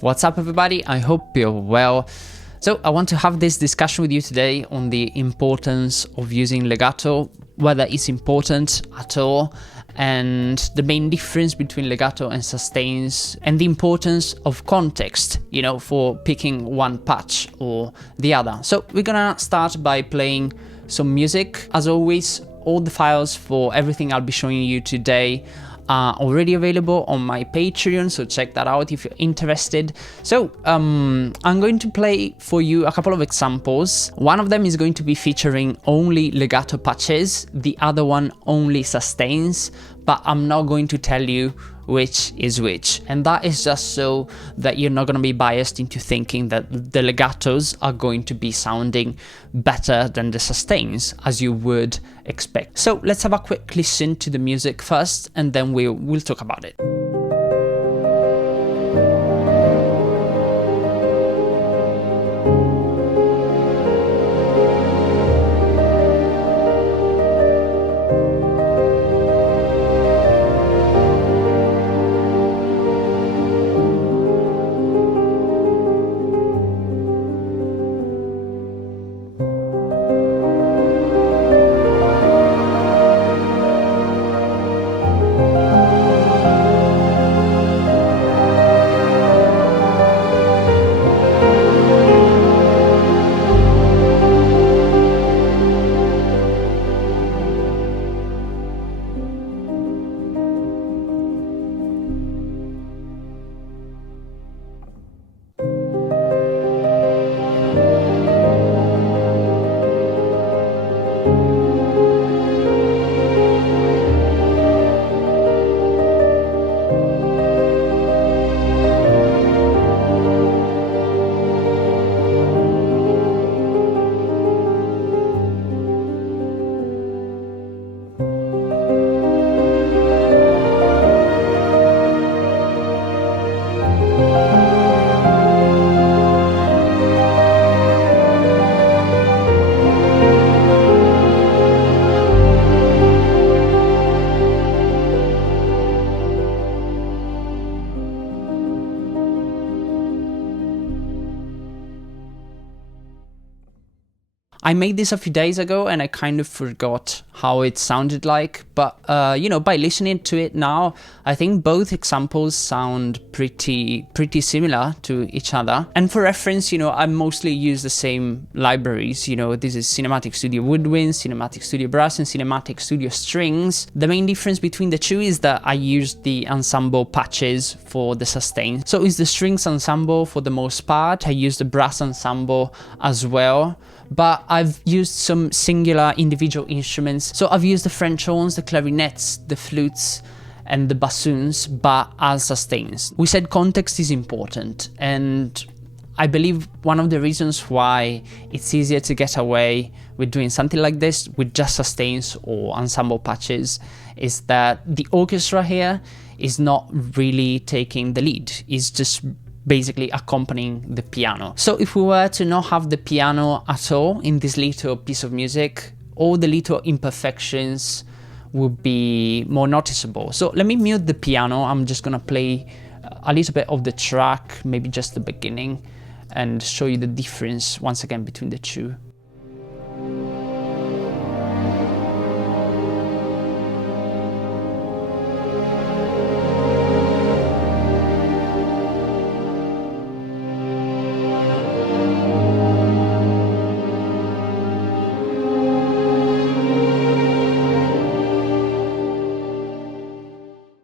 What's up, everybody? I hope you're well. So I want to have this discussion with you today on the importance of using legato, whether it's important at all, and the main difference between legato and sustains, and the importance of context, for picking one patch or the other. So we're gonna start by playing some music. As always, all the files for everything I'll be showing you today are already available on my Patreon, so check that out if you're interested. So I'm going to play for you a couple of examples. One of them is going to be featuring only legato patches, the other one only sustains, but I'm not going to tell you which is which, and that is just so that you're not going to be biased into thinking that the legatos are going to be sounding better than the sustains, as you would expect. So let's have a quick listen to the music first, and then we'll talk about it. I made this a few days ago and I kind of forgot how it sounded like, but by listening to it now, I think both examples sound pretty similar to each other. And for reference, I mostly use the same libraries. This is Cinematic Studio Woodwind, Cinematic Studio Brass, and Cinematic Studio Strings. The main difference between the two is that I used the ensemble patches for the sustain. So it's the strings ensemble for the most part. I use the brass ensemble as well, but I've used some singular individual instruments. So I've used the French horns, the clarinets, the flutes, and the bassoons, but as sustains. We said context is important, and I believe one of the reasons why it's easier to get away with doing something like this with just sustains or ensemble patches is that the orchestra here is not really taking the lead. It's just basically accompanying the piano. So if we were to not have the piano at all in this little piece of music, all the little imperfections would be more noticeable. So let me mute the piano. I'm just gonna play a little bit of the track, maybe just the beginning, and show you the difference once again between the two.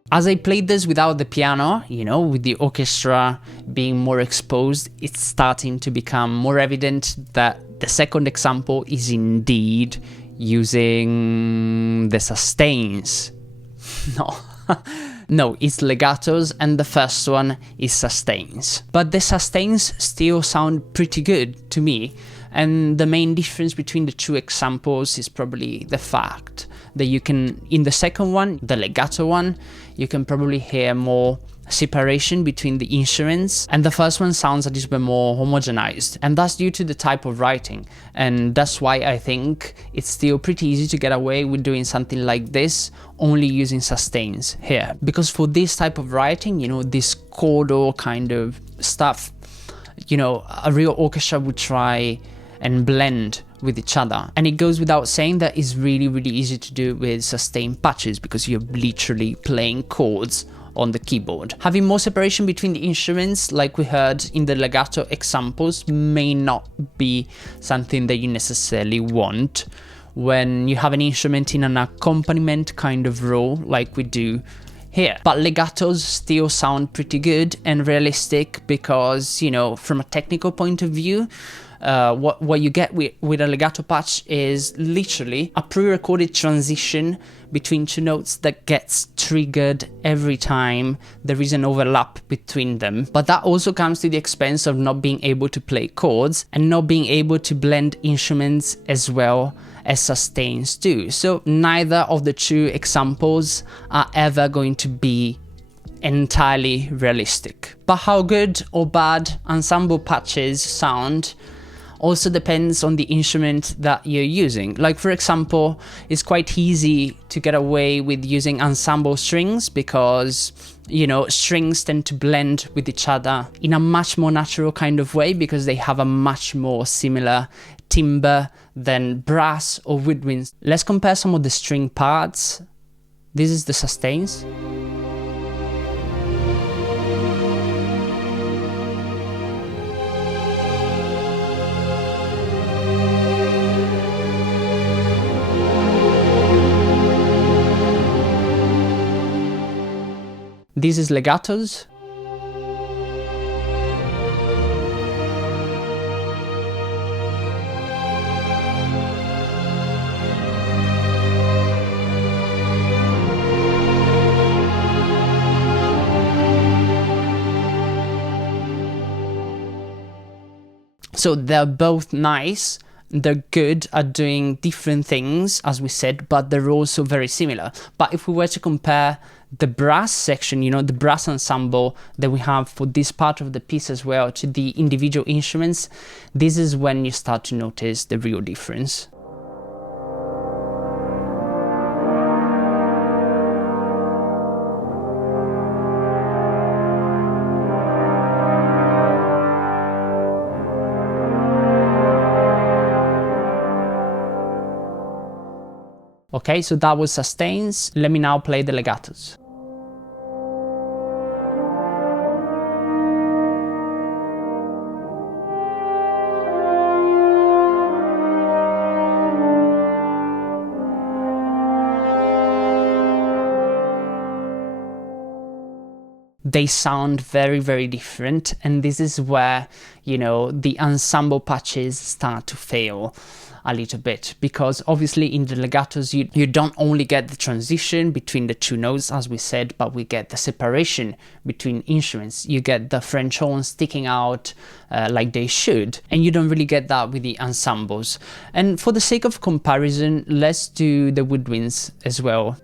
As I played this without the piano, with the orchestra being more exposed, it's starting to become more evident that the second example is indeed using the sustains. No, it's legatos, and the first one is sustains. But the sustains still sound pretty good to me, and the main difference between the two examples is probably the fact that you can, in the second one, the legato one, you can probably hear more separation between the instruments, and the first one sounds a little bit more homogenized, and that's due to the type of writing. And that's why I think it's still pretty easy to get away with doing something like this, only using sustains here, because for this type of writing, you know, this chordal kind of stuff, you know, a real orchestra would try and blend with each other. And it goes without saying that it's really, really easy to do with sustain patches, because you're literally playing chords on the keyboard. Having more separation between the instruments, like we heard in the legato examples, may not be something that you necessarily want when you have an instrument in an accompaniment kind of role like we do here. But legatos still sound pretty good and realistic, because, you know, from a technical point of view, what you get with a legato patch is literally a pre-recorded transition between two notes that gets triggered every time there is an overlap between them. But that also comes to the expense of not being able to play chords and not being able to blend instruments as well as sustains do. So neither of the two examples are ever going to be entirely realistic. But how good or bad ensemble patches sound also depends on the instrument that you're using. Like, for example, it's quite easy to get away with using ensemble strings, because, you know, strings tend to blend with each other in a much more natural kind of way, because they have a much more similar timbre than brass or woodwinds. Let's compare some of the string parts. This is the sustains. This is legatos. So they're both nice, they're good at doing different things, as we said, but they're also very similar. But if we were to compare the brass section, you know, the brass ensemble that we have for this part of the piece as well, to the individual instruments, this is when you start to notice the real difference. Okay, so that was sustains. Let me now play the legatos. They sound very, very different, and this is where, you know, the ensemble patches start to fail a little bit, because obviously in the legatos you don't only get the transition between the two notes, as we said, but we get the separation between instruments. You get the French horns sticking out like they should, and you don't really get that with the ensembles. And for the sake of comparison, let's do the woodwinds as well.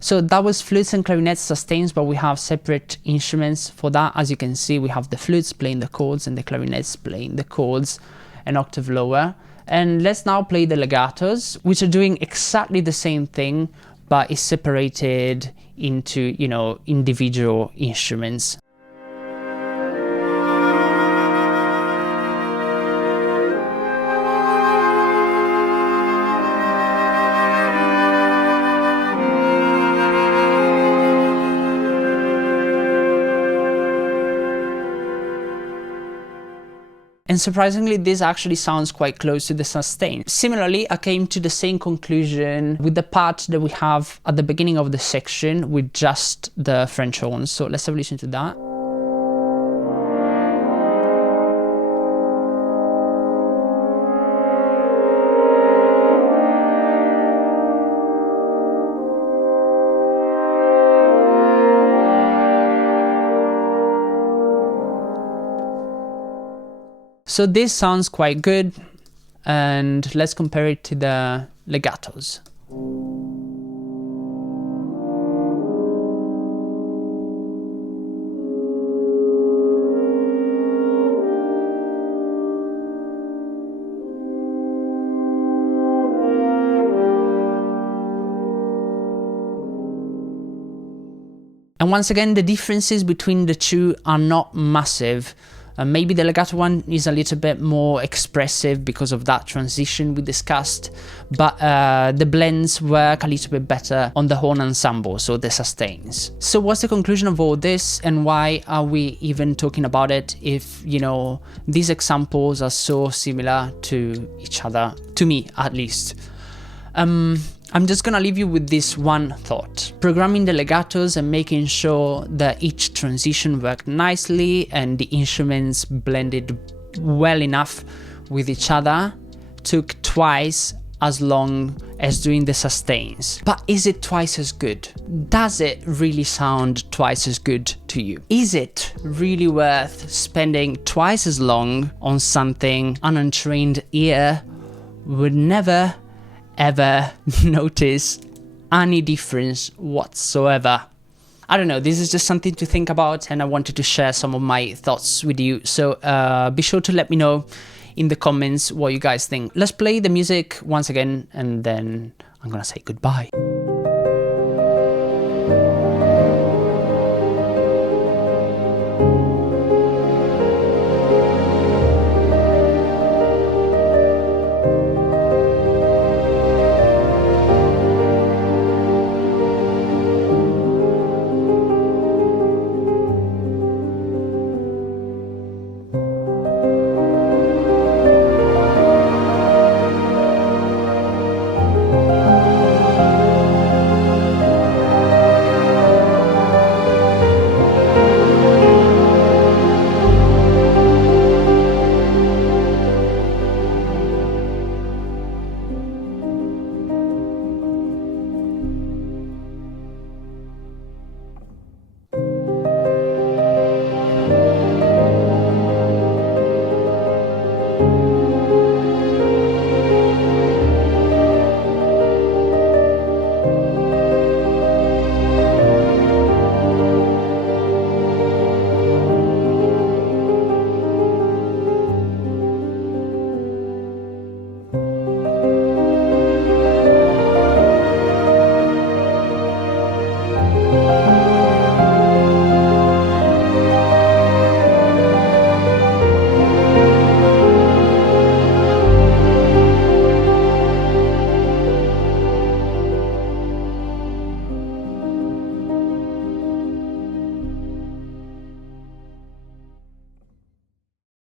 So that was flutes and clarinets sustains, but we have separate instruments for that. As you can see, we have the flutes playing the chords and the clarinets playing the chords an octave lower. And let's now play the legatos, which are doing exactly the same thing, but is separated into, you know, individual instruments. And surprisingly, this actually sounds quite close to the sustain. Similarly, I came to the same conclusion with the part that we have at the beginning of the section with just the French horns. So let's have a listen to that. So this sounds quite good, and let's compare it to the legatos. And once again, the differences between the two are not massive. Maybe the legato one is a little bit more expressive because of that transition we discussed, but the blends work a little bit better on the horn ensemble, so the sustains. So what's the conclusion of all this, and why are we even talking about it if, you know, these examples are so similar to each other, to me at least? I'm just gonna leave you with this one thought. Programming the legatos and making sure that each transition worked nicely and the instruments blended well enough with each other took twice as long as doing the sustains. But is it twice as good? Does it really sound twice as good to you? Is it really worth spending twice as long on something an untrained ear would never ever notice any difference whatsoever? I don't know, this is just something to think about, and I wanted to share some of my thoughts with you. So be sure to let me know in the comments what you guys think. Let's play the music once again, and then I'm gonna say goodbye.